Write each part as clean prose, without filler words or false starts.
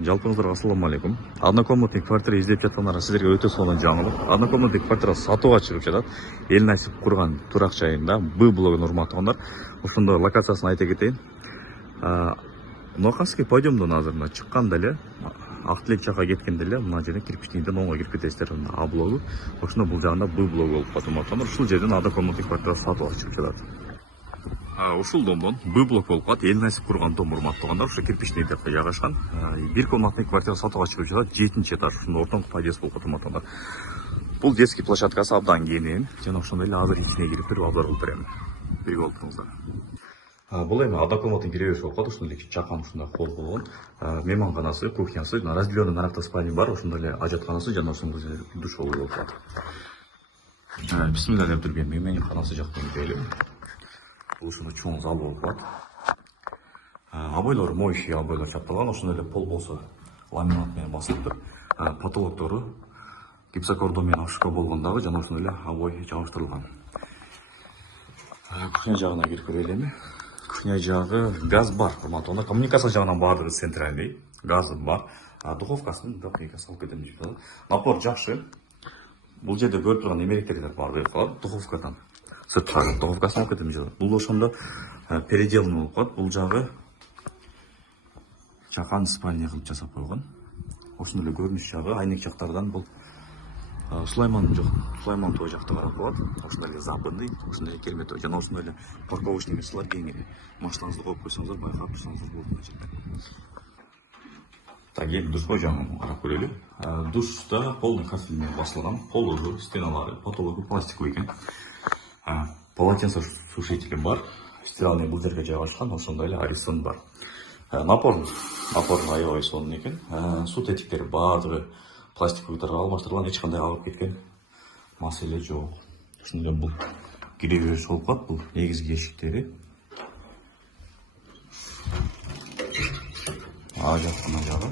Жалпыңыздарга ассаламу алейкум. Однокомнатный квартира издеп жаткандар сиздерге өтө сонун жаңылык. Однокомнатный квартира сатууга чыгып жатат. Эл насип курган турак жайында Б блогун урматтагандар. Ошондо локациясын айта кетейин. Нокаский подъемдон азыр мына чыкканда эле Актилек жака кеткенде эле мына жерден кирпичныйден оңго кирип кетесиздер. А блогу. Ошондо бул жагында Б блогу болуп калат урматтагандар. Ушул жерден однокомнатный квартира сатууга чыгып жатат. Ушул домдон Б блок болуп калат. Эл насип курган дом урматтагандар. Ушу кирпичный деп жайгашкан. Бир комнатный квартира сатууга чыгып жатат. 7-этаж. Ушунда ортоңку подъезд болуп калат урматтагандар. Бул детский площадкасы абдан кенен. Жана ошондой эле азыр ичине кирип туруп обзор кылып берем. Бирге болуп туруңуздар. Бул эми однокомнатный киребеш болуп калат. Ошондой эле чакан ушундай холл болгон. Мейманканасы, кухнясы, разделенный наракта спальня бар. Ошондой эле ажатканасы жана ошондой душ болуп калат. Бисмилла деп турган мейманканасы жактан келип. Ушуну чоң зал болуп калат. Обойлор моющий обойлор чапталган. Ошондой эле пол болсо ламинат менен басылыптыр. Потолоктору гипсокордон менен ашка болгондагы жана ошондой эле обой жабыштырылган. Кухня жагына кирип көрөлү эми. Кухня жагы газ бар. Урматтагандар, коммуникация жагынан баардыгы центральный. Газы бар. Духовкасын документке салып кетем деп жатат. Напор жакшы. Бул жерде көрүп турган эмеректердер бар деп калат. Духовкадан сыртка духовкасын алып кетем деп жатат. Бул ошондо переделанный болуп калат. Бул жагы чакан спальня кылып жасап койгон. Ошондой эле көрүнүш жагы айнек жактардан бул Сулайман тоо жакты карап коет. Ошондой эле западный, ошондой эле керемет. Жана ошондой эле парковочный месталар кеңири. Машинаңызды коюп койсоңуздар, байкап турсаңыздар болот мына жерде. Так, эми душко жагын карап көрөлү. Душта полный кафель менен басылган. Полу, стеналары, потологу пластиковый экен. Полотенце сушители бар. Стиральный бул жерге жайгашкан, ошондой эле аресон бар. Напор аябай сонун экен. Суу тетиктери баардыгы пластиковыйдарга алмаштырылган, эч кандай агып кеткен маселе жок. Ошондой эле бул киребеш болуп калат. Бул негизги эшиктери. Жакына жагы.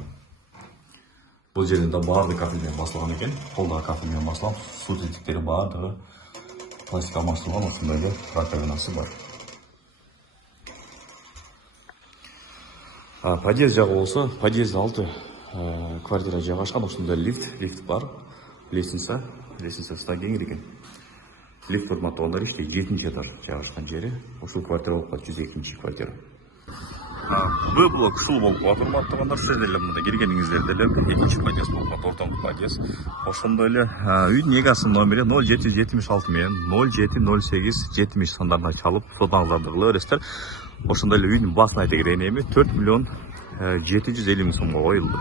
Бул жерден да баардыгы кафель менен басылган экен. Полдагы кафель менен басылган. Суу тетиктери баардыгы пластик алмаштырылган. Ошондой эле раковинасы бар. Подъезд жагы болсо, подъезд алты квартира жайгашкан. Ошондой лифт бар. Лестницасы да кеңир экен. Лифт урматтагандар иште 7-этаж жайгашкан жери. Ушул квартира болуп калат, 102 квартира. Б блок ушул болуп калат урматтагандар. Сиздер деле мында киргениңиздерде эле 2-нчи подъезд болуп калат, ортоңку подъезд. Ошондой эле үйдүн эгасынын номери 0776 менен 070870 сандарына чалып сотаңыздарды кыла бересиздер. Ошондой эле үйдүн баасын айта кетейин эми 4 миллион 750 миң сомго коюлду.